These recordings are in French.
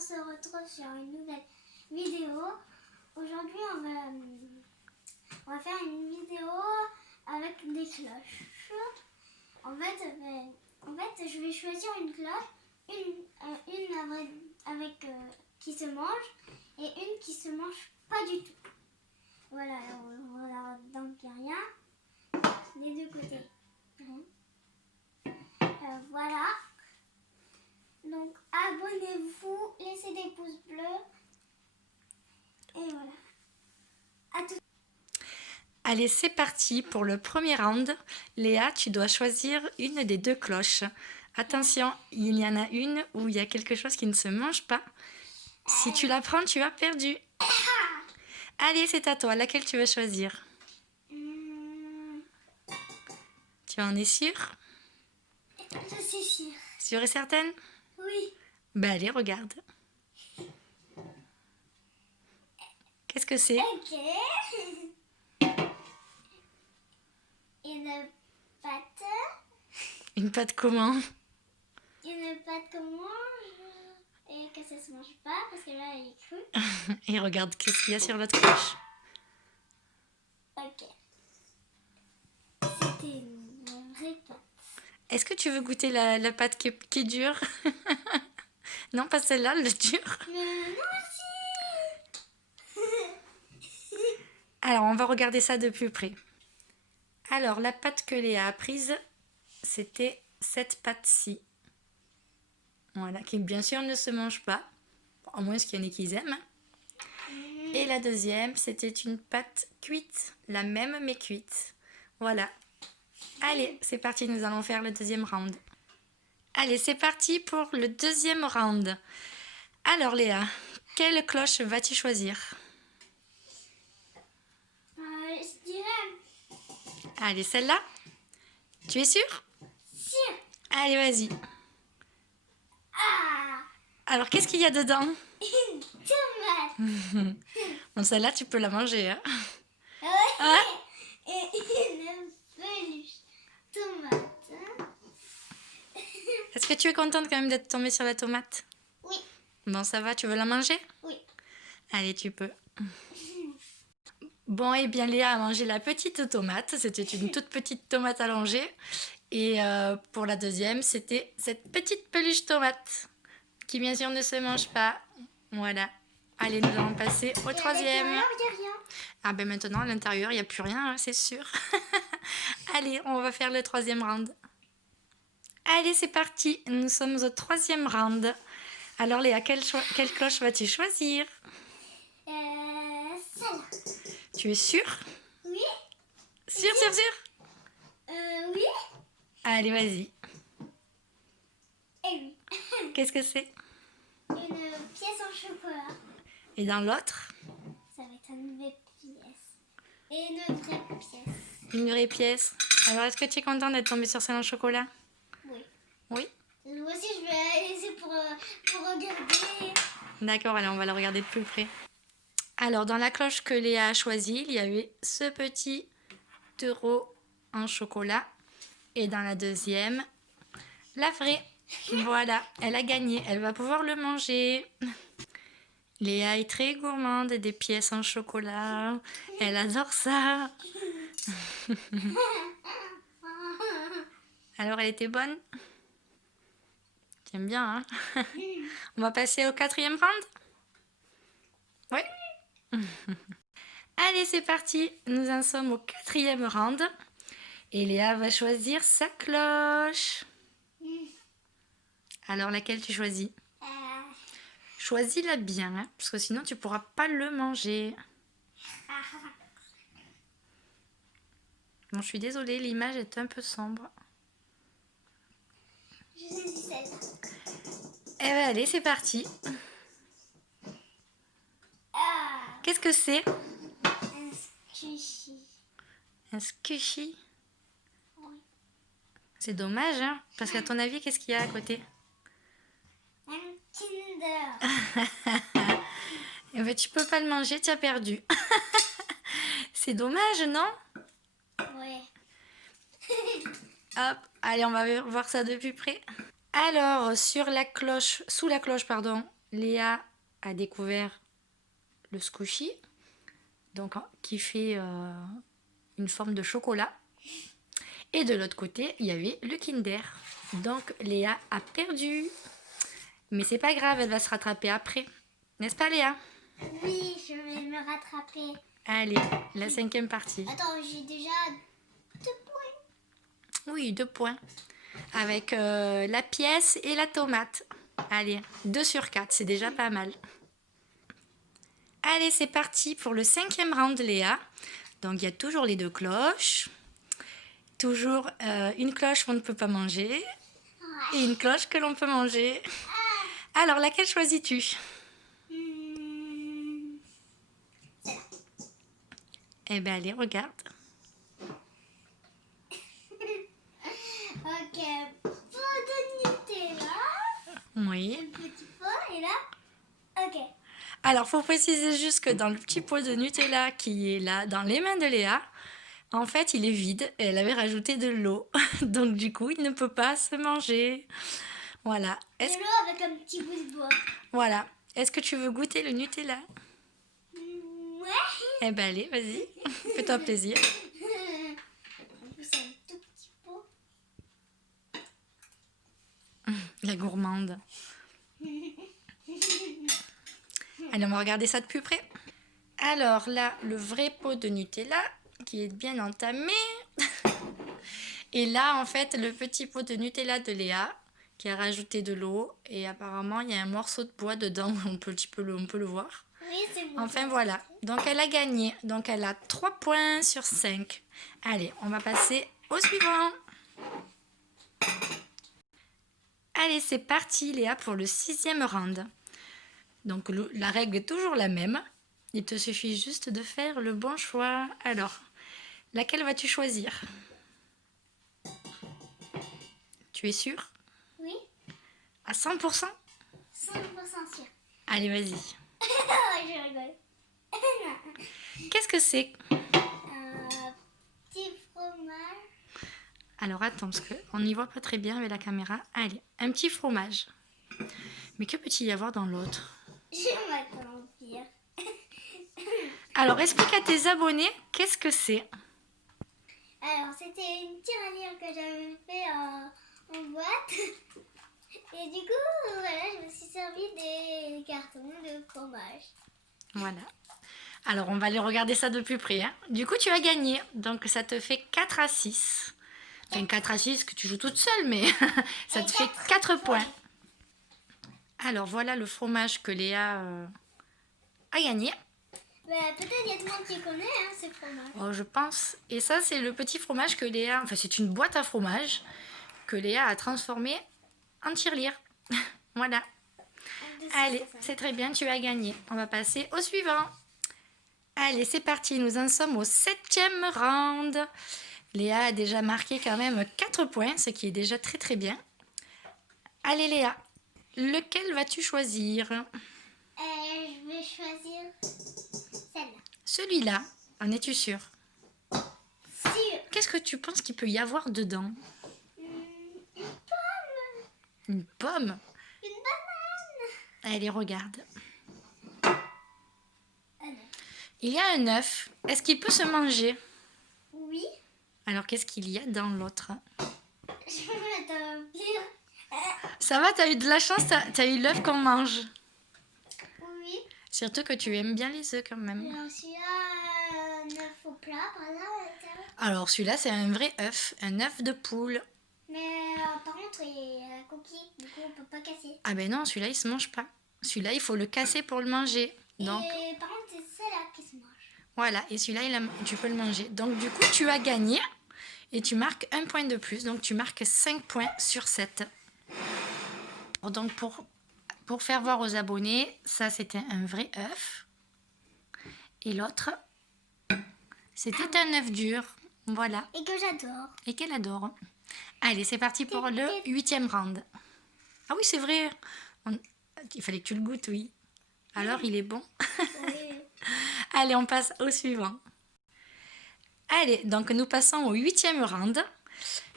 se retrouve sur une nouvelle vidéo. Aujourd'hui, on va faire une vidéo avec des cloches. En fait, je vais choisir une cloche, une qui se mange et une qui se mange pas du tout. Voilà, donc il n'y a rien des deux côtés. Voilà. Donc abonnez-vous, laissez des pouces bleus. Et voilà. À tout. Allez, c'est parti pour le premier round. Léa, tu dois choisir une des deux cloches. Attention, il y en a une où il y a quelque chose qui ne se mange pas. Si tu la prends, tu as perdu. Allez, c'est à toi. Laquelle tu veux choisir? Tu en es sûre? Je suis sûre. Sûre et certaine? Oui. Ben allez, regarde. Qu'est-ce que c'est? Ok. Une pâte. Une pâte comment? Une pâte comment et que ça se mange pas parce que là elle est crue. Et regarde, qu'est-ce qu'il y a sur l'autre cloche? Ok. C'était une vraie pâte. Est-ce que tu veux goûter la pâte qui est dure? Non, pas celle-là, le dur. Non, merci. Alors, on va regarder ça de plus près. Alors, la pâte que Léa a prise, c'était cette pâte-ci. Voilà, qui bien sûr ne se mange pas, à moins qu'il y en ait qui aiment. Et la deuxième, c'était une pâte cuite, la même mais cuite. Voilà. Allez, c'est parti, nous allons faire le deuxième round. Allez, c'est parti pour le deuxième round. Alors Léa, quelle cloche vas-tu choisir? Je dirais Allez, celle-là? Tu es sûre? sûre. Allez, vas-y. Ah, Alors, qu'est-ce qu'il y a dedans? une tomate. Bon, celle-là, tu peux la manger. Hein? Ouais. Hein? Et une peluche tomate. Est-ce que tu es contente quand même d'être tombée sur la tomate? Oui. Bon, ça va, tu veux la manger? Oui. Allez, tu peux. Bon, eh bien, Léa a mangé la petite tomate. C'était une toute petite tomate allongée. Et pour la deuxième, c'était cette petite peluche tomate qui, bien sûr, ne se mange pas. Voilà. Allez, nous allons passer au troisième. À l'intérieur, il n'y a rien. Ah ben maintenant, à l'intérieur, il n'y a plus rien, hein, c'est sûr. Allez, on va faire le troisième round. Allez, c'est parti. Nous sommes au troisième round. Alors, Léa, quelle cloche vas-tu choisir? Celle-là. Tu es sûre? Oui. Sûre? Oui. Allez, vas-y. Et oui. Qu'est-ce que c'est? Une pièce en chocolat. Et dans l'autre? Ça va être une vraie pièce. Et une vraie pièce. Une vraie pièce. Alors, est-ce que tu es contente d'être tombée sur celle en chocolat? Oui. Oui? Moi aussi, je vais la laisser pour regarder. D'accord, allez, on va la regarder de plus près. Alors, dans la cloche que Léa a choisie, il y avait ce petit taureau en chocolat. Et dans la deuxième, la vraie. Voilà, elle a gagné. Elle va pouvoir le manger. Léa est très gourmande des pièces en chocolat. Elle adore ça. Alors, elle était bonne? J'aime bien, hein? On va passer au quatrième round? Oui? Allez, c'est parti. Nous en sommes au quatrième round. Et Léa va choisir sa cloche. Alors, laquelle tu choisis? Choisis-la bien, hein, parce que sinon tu pourras pas le manger. Bon, je suis désolée, l'image est un peu sombre. Je choisis celle-là. Eh ben allez, c'est parti. Qu'est-ce que c'est? Un squishy. Un squishy? Oui. C'est dommage, hein, parce qu'à ton avis, qu'est-ce qu'il y a à côté? Un Kinder. Eh ben, tu peux pas le manger, tu as perdu. C'est dommage, non? Ouais. Hop, allez, on va voir ça de plus près. Alors, sous la cloche, pardon, Léa a découvert le squishy, donc qui fait une forme de chocolat. Et de l'autre côté, il y avait le Kinder. Donc Léa a perdu. Mais c'est pas grave, elle va se rattraper après. N'est-ce pas Léa? Oui, je vais me rattraper. Allez, la 5e partie. Attends, j'ai déjà 2 points. Oui, 2 points. Avec la pièce et la tomate. Allez, 2 sur 4, c'est déjà pas mal. Allez, c'est parti pour le 5e round, Léa. Donc, il y a toujours les 2 cloches. Toujours une cloche qu'on ne peut pas manger. Et une cloche que l'on peut manger. Alors, laquelle choisis-tu? Eh bien, allez, regarde. Ok, pot de Nutella. Oui. Un petit pot, et là. Ok. Alors, faut préciser juste que dans le petit pot de Nutella qui est là, dans les mains de Léa, en fait, il est vide et elle avait rajouté de l'eau. Donc, du coup, il ne peut pas se manger. Voilà. De l'eau avec un petit bout de bois. Voilà. Est-ce que tu veux goûter le Nutella? Ouais. Eh ben, allez, vas-y. Fais-toi plaisir. En plus, c'est un tout petit pot. La gourmande. Allez, on va regarder ça de plus près. Alors là, le vrai pot de Nutella qui est bien entamé. Et là, en fait, le petit pot de Nutella de Léa qui a rajouté de l'eau. Et apparemment, il y a un morceau de bois dedans. On peut le voir. Oui, c'est bon. Enfin, voilà. Donc, elle a gagné. Donc, elle a 3 points sur 5. Allez, on va passer au suivant. Allez, c'est parti, Léa, pour le 6e round. Donc, la règle est toujours la même. Il te suffit juste de faire le bon choix. Alors, laquelle vas-tu choisir? Tu es sûre? Oui, À 100%? 100% sûr. Allez, vas-y. Je rigole. Qu'est-ce que c'est? Petit fromage. Alors, attends, parce qu'on n'y voit pas très bien avec la caméra. Allez, un petit fromage. Mais que peut-il y avoir dans l'autre? Je m'attends au pire. Alors, explique à tes abonnés qu'est-ce que c'est. Alors, c'était une tirelire que j'avais fait en boîte. Et du coup, voilà, je me suis servi des cartons de fromage. Voilà. Alors, on va aller regarder ça de plus près. Hein. Du coup, tu as gagné. Donc, ça te fait 4 à 6. Enfin, 4 à 6 que tu joues toute seule, mais ça te fait 4 points. Alors, voilà le fromage que Léa a gagné. Bah, peut-être il y a tout le monde qui connaît ce fromage. Oh, je pense. Et ça, c'est le petit fromage que Léa... Enfin, c'est une boîte à fromage que Léa a transformée en tirelire. Voilà. Allez, c'est très bien, tu as gagné. On va passer au suivant. Allez, c'est parti. Nous en sommes au 7e round. Léa a déjà marqué quand même 4 points, ce qui est déjà très très bien. Allez Léa, lequel vas-tu choisir? Je vais choisir celle-là. Celui-là, en es-tu sûre? Sûr. Qu'est-ce que tu penses qu'il peut y avoir dedans? Une pomme. Une pomme? Une banane. Allez, regarde. Ah non. Il y a un œuf. Est-ce qu'il peut se manger? Oui. Alors, qu'est-ce qu'il y a dans l'autre? Je m'attends au pire. Ça va, t'as eu de la chance, t'as eu l'œuf qu'on mange. Oui. Surtout que tu aimes bien les œufs quand même. Alors celui-là, 9 au plat, par là, à l'intérieur. Alors, celui-là, c'est un vrai œuf, un œuf de poule. Mais par contre, il y a la coquille, du coup, on peut pas casser. Ah ben non, celui-là, il se mange pas. Celui-là, il faut le casser pour le manger. Donc, Et par contre, c'est celle-là qui se mange. voilà, et celui-là, tu peux le manger. Donc, du coup, tu as gagné et tu marques 1 point de plus. Donc, tu marques 5 points sur 7. Donc, pour faire voir aux abonnés, ça, c'était un vrai œuf. Et l'autre, c'était un œuf dur. Voilà. Et que j'adore. Et qu'elle adore. Allez, c'est parti pour le 8e round. Ah oui, c'est vrai. Il fallait que tu le goûtes, oui. Alors, il est bon. Oui. Allez, on passe au suivant. Allez, donc nous passons au 8e round.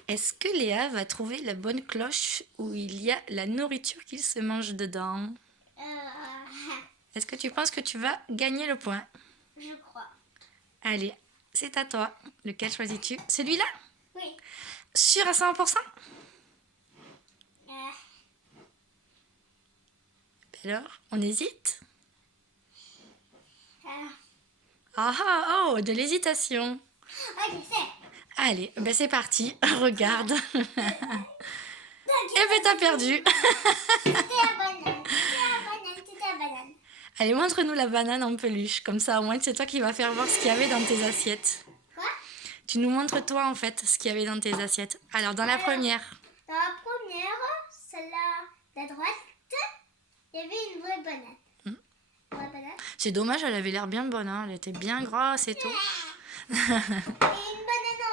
Est-ce que Léa va trouver la bonne cloche où il y a la nourriture qu'il se mange dedans? Est-ce que tu penses que tu vas gagner le point? Je crois. Allez, c'est à toi. Lequel choisis-tu? Celui-là? Oui. Sûr à 100%? Alors, on hésite? Ah ah, oh, de l'hésitation. Ok, c'est. Allez, ben c'est parti. Regarde. Eh ben t'as perdu. C'était la banane. C'était la banane. C'était la banane. Allez, montre-nous la banane en peluche. Comme ça, au moins, c'est toi qui vas faire voir ce qu'il y avait dans tes assiettes. Quoi? Tu nous montres toi, en fait, ce qu'il y avait dans tes assiettes. Alors, dans la première. Dans la première, celle-là, la droite, il y avait une vraie banane. Une vraie banane. C'est dommage, elle avait l'air bien bonne. Hein. Elle était bien grasse et tout. Et une banane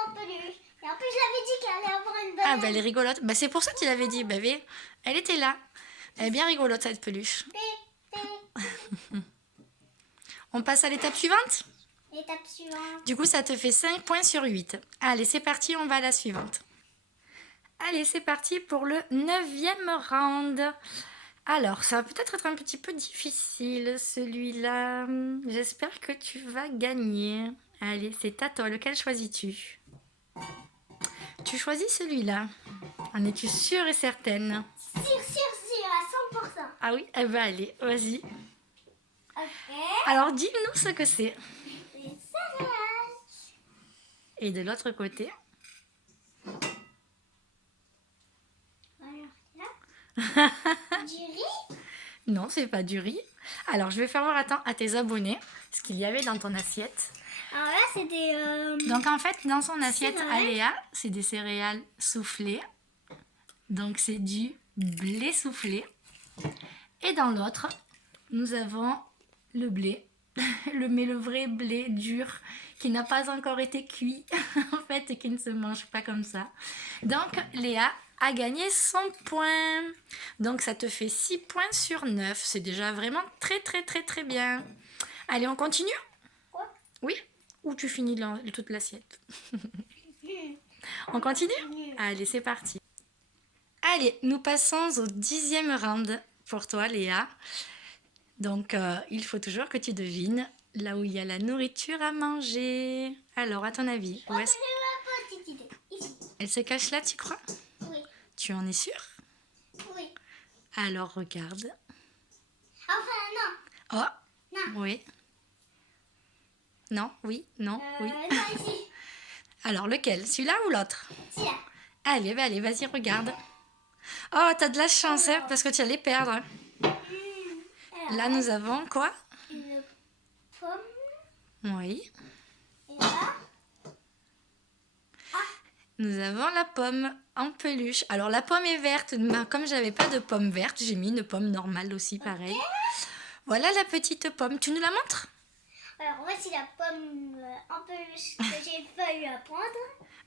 en peluche. Et en plus, je l'avais dit qu'elle allait avoir une Ah, banane. ben elle est rigolote. Ben, c'est pour ça que tu l'avais dit. Ben, oui, elle était là. Elle est bien rigolote, cette peluche. On passe à l'étape suivante? Étape suivante. Du coup, ça te fait 5 points sur 8. Allez, c'est parti, on va à la suivante. Allez, c'est parti pour le 9e round. Alors, ça va peut-être être un petit peu difficile, celui-là. J'espère que tu vas gagner. Allez, c'est à toi. Lequel choisis-tu? Tu choisis celui-là. En es-tu sûre et certaine? Sûr, à 100%. Ah oui? Eh ben allez, vas-y. Ok. Alors, dis-nous ce que c'est. Les céréales. Et de l'autre côté? Alors là, du riz. Non, c'est pas du riz. Alors, je vais faire voir à tes abonnés ce qu'il y avait dans ton assiette. Alors là, c'est des... Donc, en fait, dans son assiette, Céréales. Aléa, c'est des céréales soufflées. Donc, c'est du blé soufflé. Et dans l'autre, nous avons le blé. Mais le vrai blé dur qui n'a pas encore été cuit, en fait, et qui ne se mange pas comme ça. Donc, Léa a gagné 100 points. Donc, ça te fait 6 points sur 9. C'est déjà vraiment très, très, très, très bien. Allez, on continue? Quoi? Oui? Ou tu finis toute l'assiette? On continue? Allez, c'est parti. Allez, nous passons au 10e round pour toi, Léa. Donc, il faut toujours que tu devines là où il y a la nourriture à manger. Alors, à ton avis, où est-ce... J'ai ma petite idée. Ici. Elle se cache là, tu crois? Oui. Tu en es sûre? Oui. Alors, regarde. Enfin, non. Oh, Non. oui. Non, oui, non, oui. Non, ici. Alors, lequel? Celui-là ou l'autre? Celui-là. Allez, bah, allez, vas-y, regarde. Oh, t'as de la chance, hein, parce que tu allais perdre. Alors, Là, nous avons quoi? une pomme. Oui. Et là, Nous avons la pomme en peluche. Alors, la pomme est verte. Mais comme j'avais pas de pomme verte, j'ai mis une pomme normale aussi, pareil. Voilà la petite pomme. Tu nous la montres? alors voici la pomme en peluche que j'ai pas eu à prendre.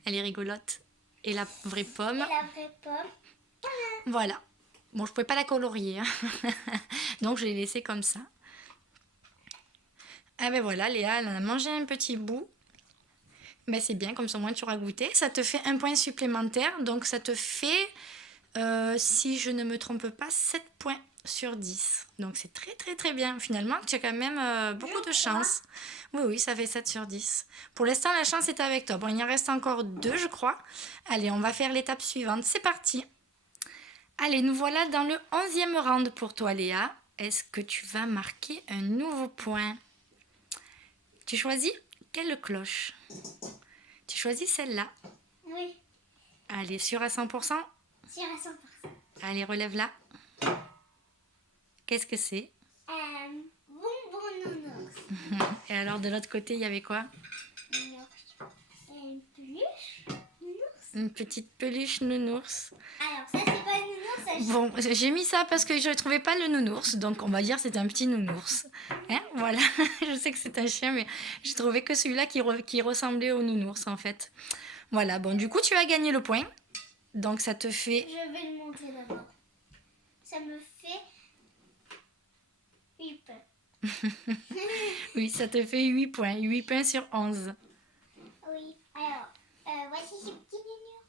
Elle est rigolote. Et la vraie pomme, Et la vraie pomme. voilà. Bon, je pouvais pas la colorier. Hein. Donc, je l'ai laissée comme ça. Ah ben voilà, Léa, elle en a mangé un petit bout. Ben c'est bien, comme ça au moins tu auras goûté. Ça te fait un point supplémentaire. Donc, ça te fait, si je ne me trompe pas, 7 points sur 10. Donc, c'est très, très, très bien. Finalement, tu as quand même beaucoup de chance. Oui, oui, ça fait 7 sur 10. Pour l'instant, la chance est avec toi. Bon, il en reste encore 2, je crois. Allez, on va faire l'étape suivante. C'est parti. Allez, nous voilà dans le 11e round pour toi, Léa. Est-ce que tu vas marquer un nouveau point? Tu choisis quelle cloche? Tu choisis celle-là. Oui, Allez, sûr à 100%? sûr à 100%. Allez, relève-la. Qu'est-ce que c'est? Bonbon nounours. Et alors, de l'autre côté, il y avait quoi? Nounours. Et une peluche. Nounours. Une petite peluche nounours. Alors ça, c'est pas un nounours, ça. Bon, j'ai mis ça parce que je ne trouvais pas le nounours. Donc, on va dire que c'est un petit nounours. Hein, voilà. Je sais que c'est un chien, mais j'ai trouvé que celui-là qui ressemblait au nounours, en fait. Voilà. Bon, du coup, tu as gagné le point. Donc, ça te fait... Je vais le montrer d'abord. Ça me fait 8 points. Oui, ça te fait 8 points. 8 points sur 11. Oui. Alors, voici ce petit nounours.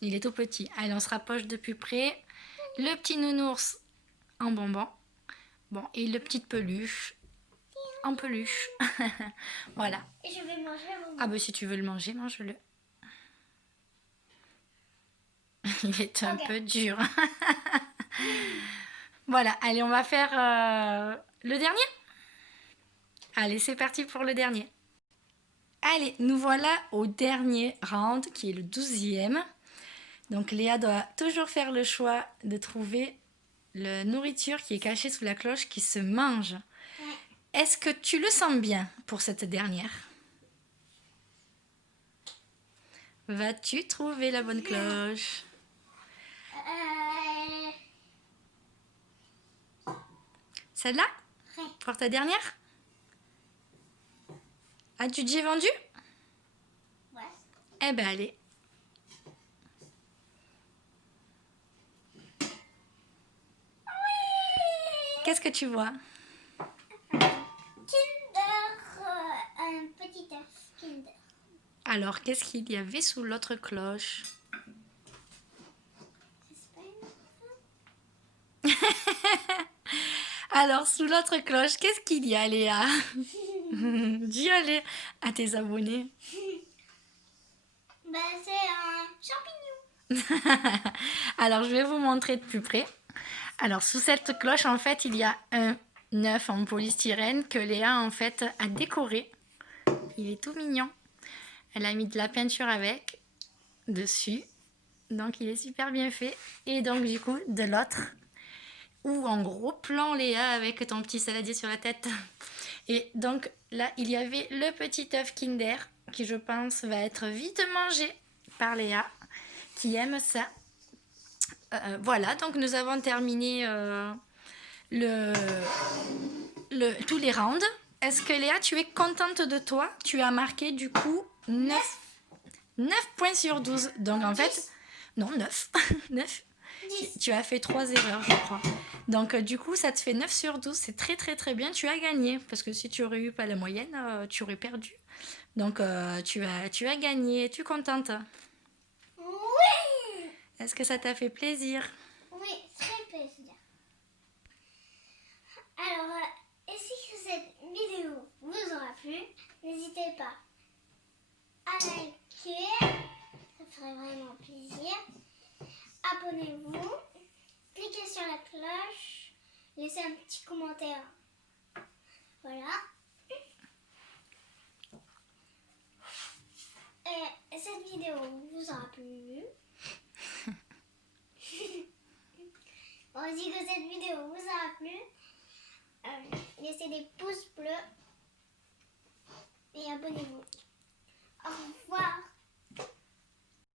Il est tout petit. Allez, on se rapproche de plus près. Le petit nounours en bonbon. Bon, et le petit peluche en peluche. Voilà. Et je vais manger mon... Ah bah si tu veux le manger, mange-le. Il est un Ok. peu dur. Voilà, allez, on va faire le dernier. Allez, c'est parti pour le dernier. Allez, nous voilà au dernier round, qui est le 12e. Donc Léa doit toujours faire le choix de trouver la nourriture qui est cachée sous la cloche qui se mange. Ouais. Est-ce que tu le sens bien pour cette dernière? Vas-tu trouver la bonne cloche? Celle-là? Ouais. Pour ta dernière? As-tu déjà vendu? Ouais. Eh ben allez. Qu'est-ce que tu vois? Kinder, un petit œuf Kinder. Alors, qu'est-ce qu'il y avait sous l'autre cloche? C'est pas une... Alors, sous l'autre cloche, qu'est-ce qu'il y a, Léa? Dis allez à tes abonnés. Ben, c'est un champignon. Alors, je vais vous montrer de plus près. Alors, sous cette cloche, en fait, il y a un œuf en polystyrène que Léa, en fait, a décoré. Il est tout mignon. Elle a mis de la peinture avec, dessus. Donc, il est super bien fait. Et donc, du coup, de l'autre, ou en gros plan, Léa, avec ton petit saladier sur la tête. Et donc, là, il y avait le petit œuf Kinder, qui, je pense, va être vite mangé par Léa, qui aime ça. Voilà, donc nous avons terminé tous les rounds. Est-ce que Léa, tu es contente de toi? Tu as marqué du coup 9 points sur 12. Donc en fait, non, 9. 9. Tu as fait 3 erreurs, je crois. Donc du coup, ça te fait 9 sur 12. C'est très très très bien. Tu as gagné. Parce que si tu aurais eu pas la moyenne, tu aurais perdu. Donc tu as gagné. Es-tu contente? Oui. Est-ce que ça t'a fait plaisir? Oui, très plaisir. Alors, et si cette vidéo vous aura plu, n'hésitez pas à liker, ça ferait vraiment plaisir. Abonnez-vous, cliquez sur la cloche, laissez un petit commentaire. Voilà. Et cette vidéo vous aura plu. On dit que cette vidéo vous aura plu. Laissez des pouces bleus